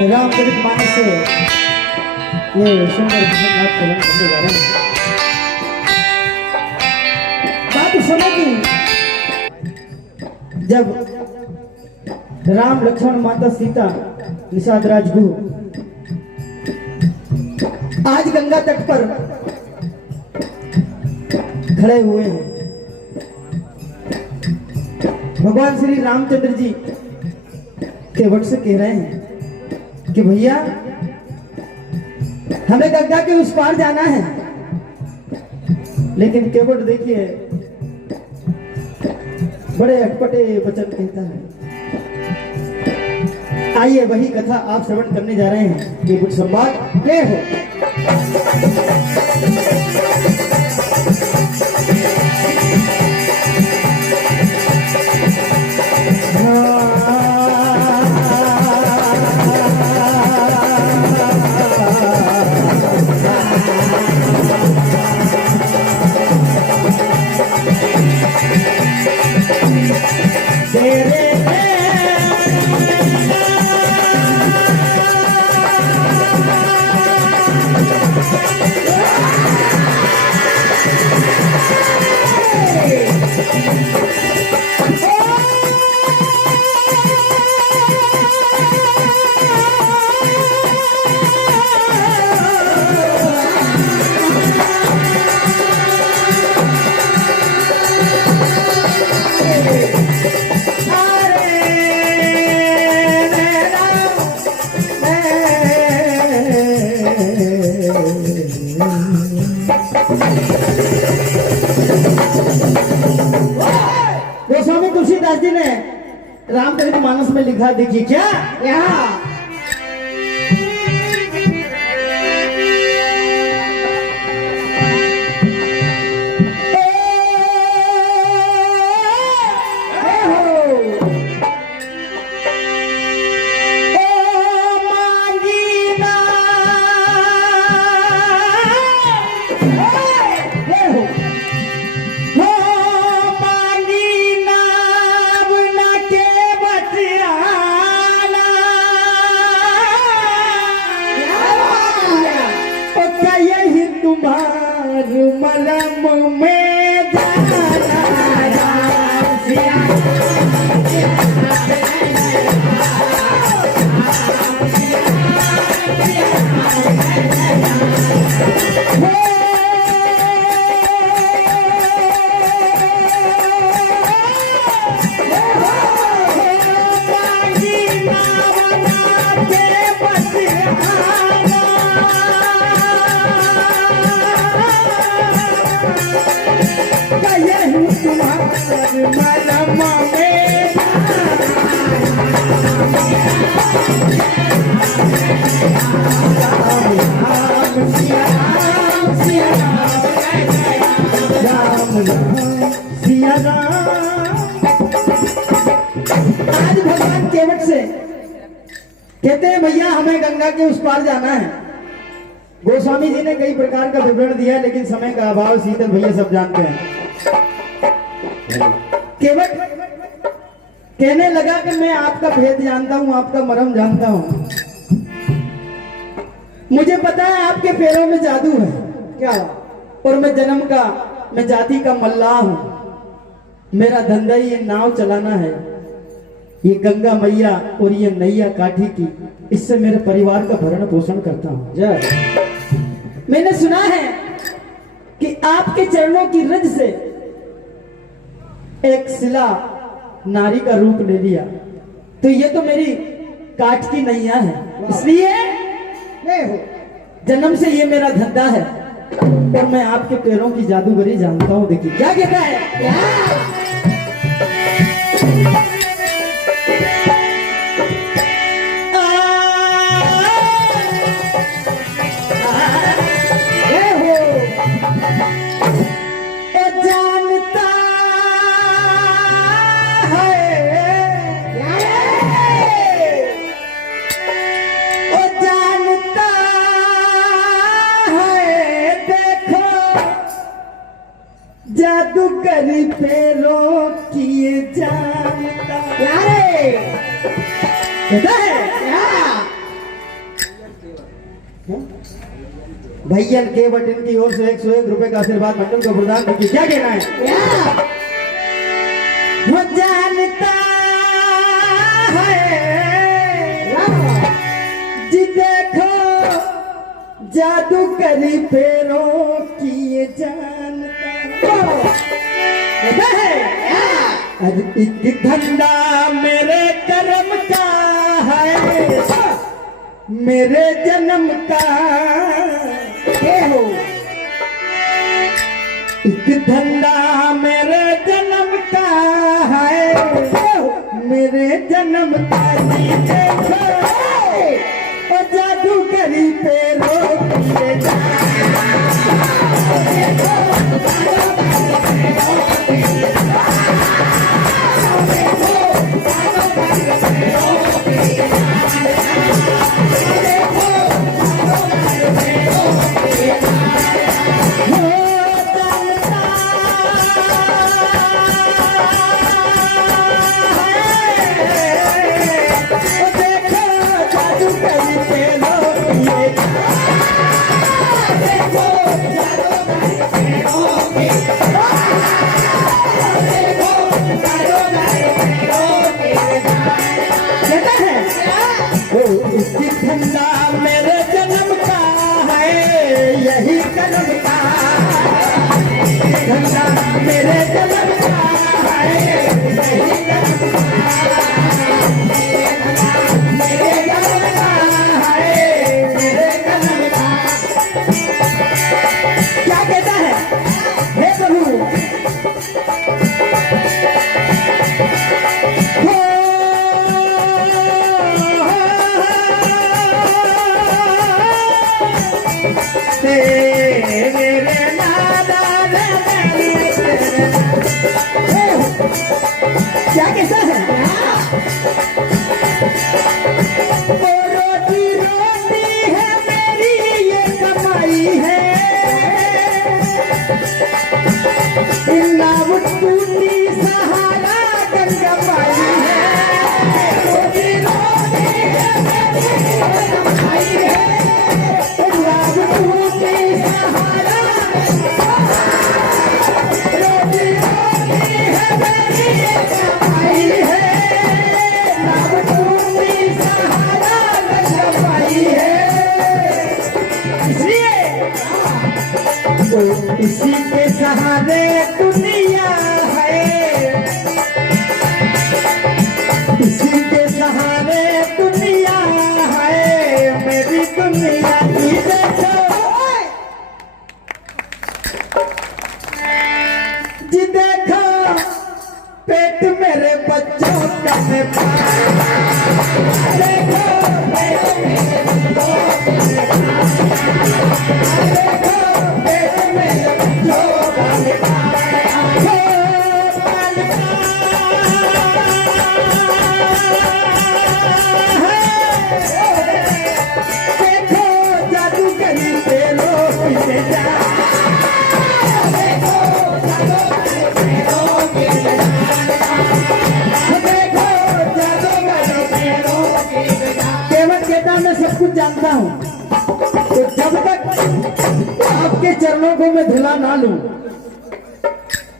रामचरितमानस से ये सुंदर आप सेवन करने जा रहे हैं। बात उस समय की जब राम लक्ष्मण माता सीता निषाद राजगु आज गंगा तट पर खड़े हुए हैं। भगवान श्री रामचंद्र जी के वट से कह रहे हैं कि भैया हमें गंगा के उस पार जाना है, लेकिन केवट देखिए बड़े अटपटे वचन कहता है। आइए वही कथा आप श्रवण करने जा रहे हैं। ये कुछ संवाद ले हो। गोस्वामी तुलसीदास जी ने रामचरितमानस में लिखा, देखिए क्या यहाँ मलम में आज भगवान केवट से कहते हैं भैया हमें गंगा के उस पार जाना है। गोस्वामी जी ने कई प्रकार का विवरण दिया, लेकिन समय का अभाव शीतल भैया सब जानते हैं। केवट कहने लगा कि मैं आपका भेद जानता हूं, आपका मरम जानता हूं। मुझे पता है आपके पैरों में जादू है क्या, और मैं जन्म का, मैं जाति का मल्लाह हूं। मेरा धंधा ही ये नाव चलाना है, ये गंगा मैया और ये नैया काठी की, इससे मेरे परिवार का भरण पोषण करता हूं। जय मैंने सुना है कि आपके चरणों की रज से एक शिला नारी का रूप ले लिया, तो ये तो मेरी काट की नैया है, इसलिए जन्म से ये मेरा धंधा है और मैं आपके पैरों की जादूगरी जानता हूं। देखिए क्या कहता है। जादूगरी पैरों किए जानता कहता है भैया के बटन की ओर से 101 रुपए का आशीर्वाद मंडल को प्रदान कीजिए। क्या कहना है। वो जानता है जी देखो जादूगरी पैरों किए जानता है। अरे एक धंधा मेरे कर्म का है, मेरे जन्म का हो। एक धंधा मेरे जन्म का है, मेरे जन्म का जी देखो और जादूगरी पैरों किए मेरे जन्म का है, मेरे जन्म का है, मेरे जन्म का। क्या कहता है हे प्रभु। क्या कहता है। वो रोटी रोटी है मेरी ये कमाई है, नाव टूटी सहारा गंगा पाई है। रोटी रोटी है मेरी ये कमाई है, नाव टूटी सहारा इसी के सहारे दुनिया है, इसी के सहारे दुनिया है, मेरी दुनिया की देखो जी देखो पेट मेरे बच्चों का है, देखो पेट मेरे जानता हूं, तो जब तक आपके चरणों को मैं धुला ना लूं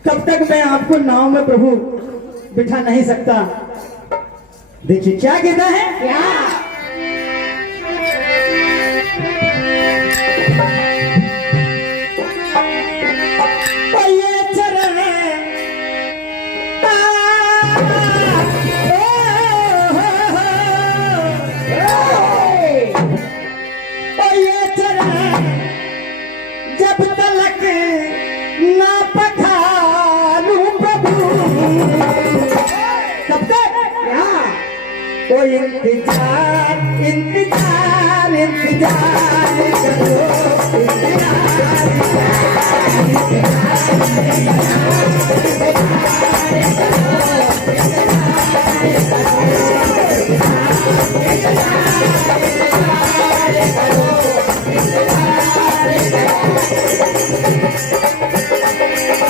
तब तक मैं आपको नाव में प्रभु बिठा नहीं सकता। देखिए क्या कहता है। क्या जब तलक ना पखारूं प्रभु तब तक तो इंतजार इंतजार इंतजार करो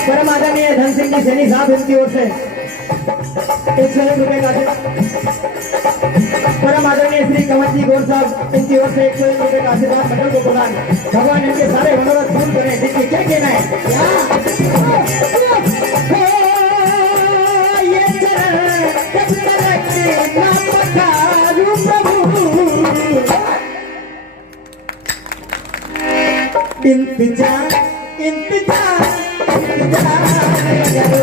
परम आदरणीय धन सिंह जी सैनी साहब इनकी ओर से 101 रुपए का परम आदरणीय श्री कंवर जी गौर साहब इनकी ओर से 101 रुपए का आशीर्वाद मंडल को प्रदान भगवान इनके सारे मनोरथ पूर्ण करें। देखिए क्या कहना है ये चरण जब तलक ना पखारूं प्रभु इंतजार इंतजार इंतजार करो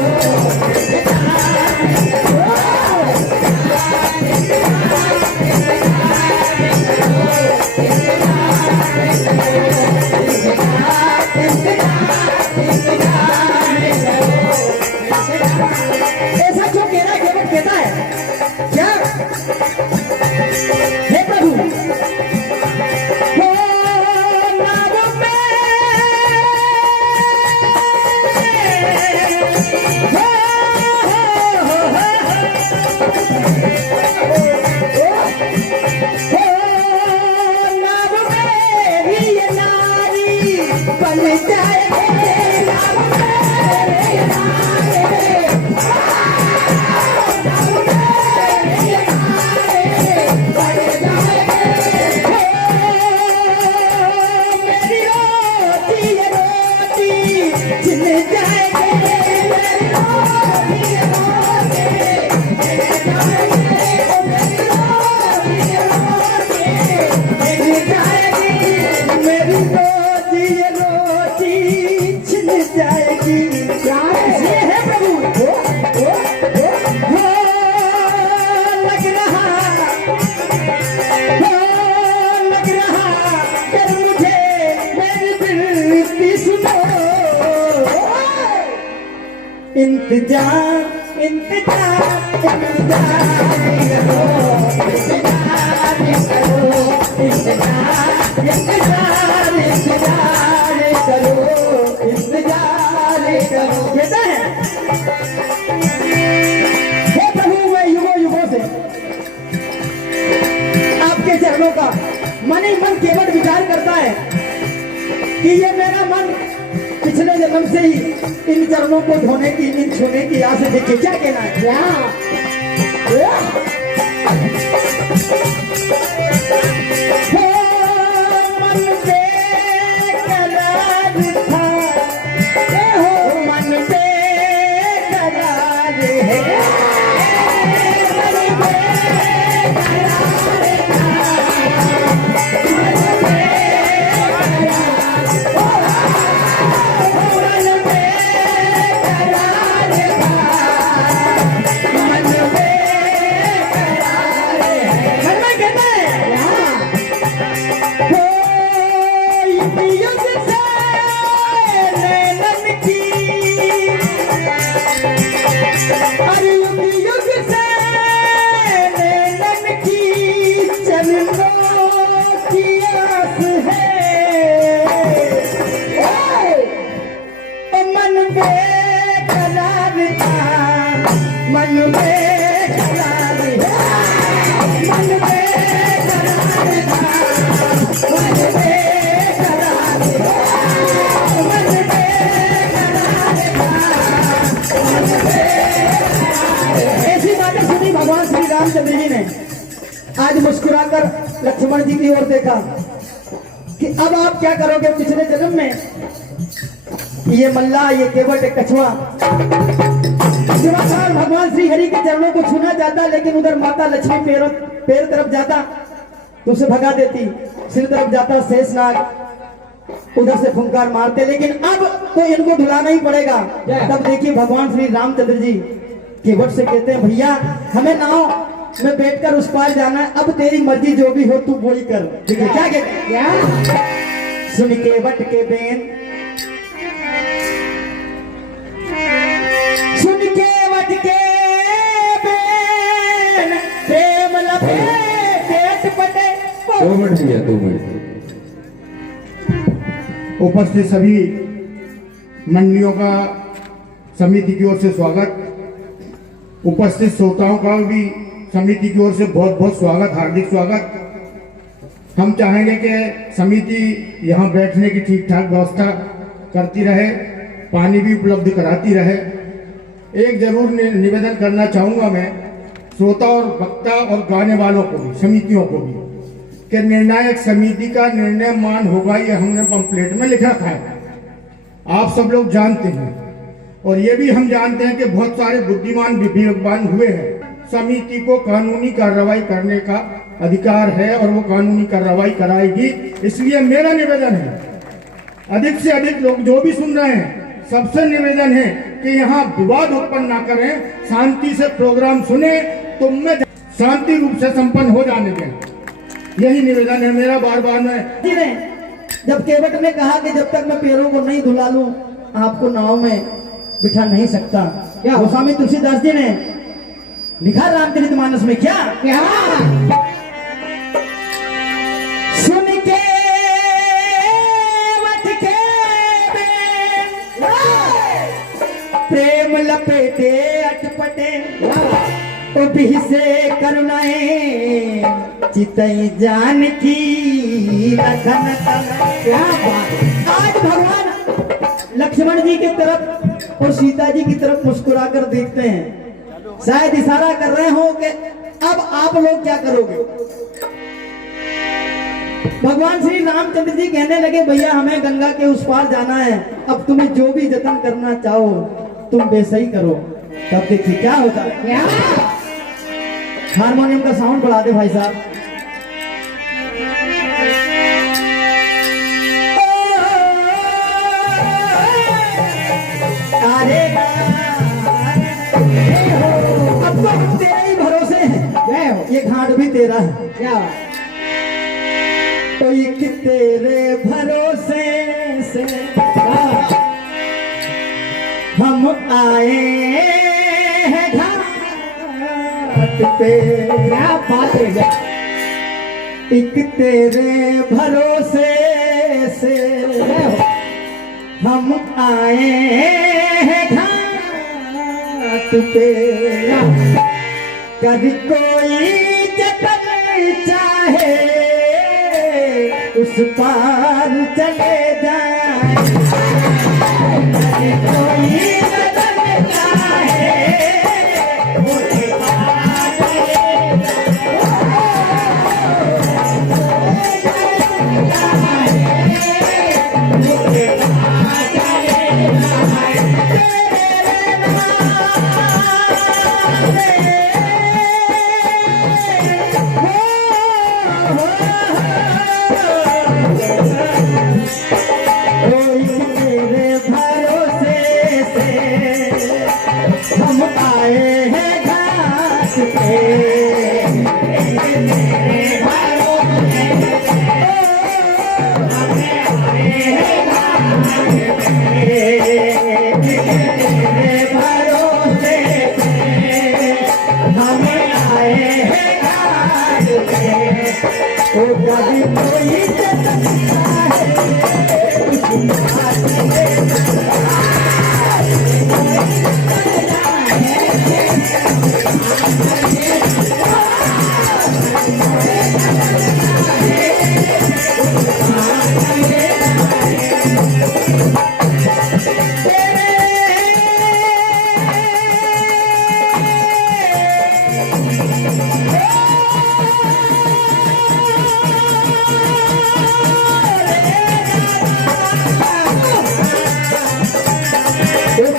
ऐसा जो कह रहा है केवट कहता है क्या हे प्रभु इंतजार इंतजार इंतजार करो कहता है हे प्रभु मैं युगों युगों से आपके चरणों का मन ही मन केवल विचार करता है कि ये मेरा मन पिछले जन्म से ही इन चरणों को धोने की इन छूने की आस से देखिए क्या कहना है मन पे करार था मन पे करार है रामचंद्र जी ने आज मुस्कुराकर लक्ष्मण जी की ओर देखा कि अब आप क्या करोगे पिछले जन्म में ये मल्ला ये केवट एक कछुआ शिवाचार भगवान श्री हरि के चरणों को छूना चाहता लेकिन उधर माता लक्ष्मी पैर तरफ जाता तो उसे भगा देती सिर तरफ जाता शेषनाग उधर से फुंकार मारते लेकिन अब तो इनको धुलाना ही पड़ेगा। तब देखिए भगवान श्री रामचंद्र जी केवट से कहते हैं भैया हमें नाव में बैठकर उस पार जाना है अब तेरी मर्जी जो भी हो तू वही कर। ठीक है क्या कहते हैं सुन केवट के बेन 2 मिनट भैया 2 मिनट। उपस्थित सभी मंडलियों का समिति की ओर से स्वागत, उपस्थित श्रोताओं का भी समिति की ओर से बहुत बहुत स्वागत, हार्दिक स्वागत। हम चाहेंगे कि समिति यहाँ बैठने की ठीक ठाक व्यवस्था करती रहे, पानी भी उपलब्ध कराती रहे। एक जरूर निवेदन करना चाहूँगा मैं श्रोता और वक्ता और गाने वालों को भी, समितियों को भी, कि निर्णायक समिति का निर्णय मान होगा, ये हमने पंपलेट में लिख रखा है, आप सब लोग जानते हैं। और ये भी हम जानते हैं कि बहुत सारे बुद्धिमान विवेकवान हुए हैं। समिति को कानूनी कार्रवाई करने का अधिकार है और वो कानूनी कार्रवाई कराएगी। इसलिए मेरा निवेदन है, अधिक से अधिक लोग जो भी सुन रहे हैं, सबसे निवेदन है कि यहाँ विवाद उत्पन्न ना करें, शांति से प्रोग्राम सुने, तुम में शांति रूप से संपन्न हो जाने दें। यही निवेदन है मेरा। बार बार मैं जब केवट ने कहा कि जब तक मैं पैरों को नहीं धुला लूं आपको नाव में बिठा नहीं सकता, क्या गोस्वामी तुलसीदास जी ने लिखा रामचरितमानस में, क्या क्या सुन के वट के प्रेम लपेटे अटपटे ओ से करुणाएं चितई जान की लखन। क्या बात। आज भगवान लक्ष्मण जी की तरफ और सीता जी की तरफ मुस्कुरा कर देखते हैं, शायद इशारा कर रहे हो कि अब आप लोग क्या करोगे। भगवान श्री रामचंद्र जी कहने लगे, भैया हमें गंगा के उस पार जाना है, अब तुम्हें जो भी जतन करना चाहो तुम वैसा ही करो। तब देखिए क्या होता है। हारमोनियम का साउंड बढ़ा दे भाई साहब। अरे अब तो हम तेरे ही भरोसे हैं, ये घाट भी तेरा है। क्या तो एक तेरे भरोसे से हम आए हैं घाट पे। क्या बात है। एक तेरे भरोसे से हम आए हैं घाट पे, कभी कोई जतन चाहे उस पार चले जाए, कभी कोई जतन चाहे उस पार चले हम आए हैं घाट पे। हम आए हैं घाट पे, ओ कभी कोई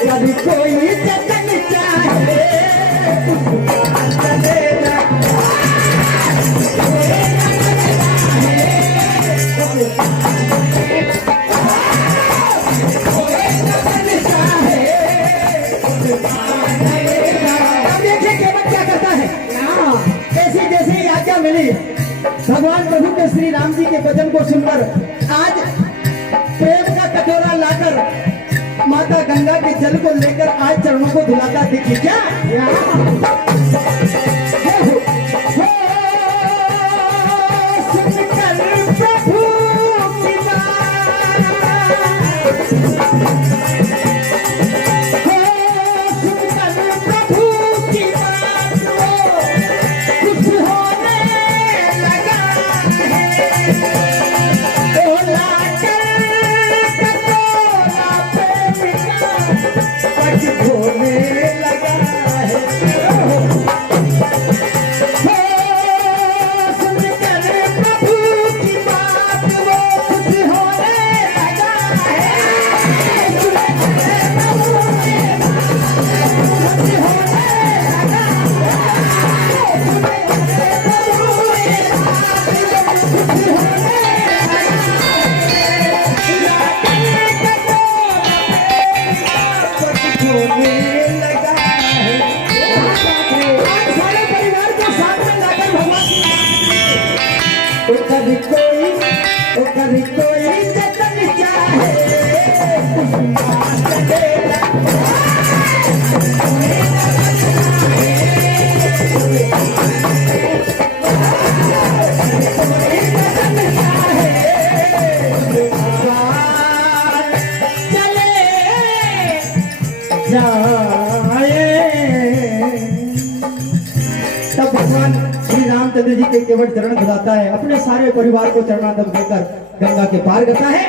कभी कोई जतन चाहे देखिए केवट क्या करता है। ऐसे जैसे आज्ञा मिली भगवान प्रभु के श्री राम जी के वचन को सुनकर आज प्रेम का कटोरा लाकर माता गंगा के जल को लेकर आज चरणों को धुलाता देखिए क्या। सुन जाए। तब भगवान श्री रामचंद्र जी के केवट चरण धुलाता है, अपने सारे परिवार को चरणादब देकर गंगा के पार करता है।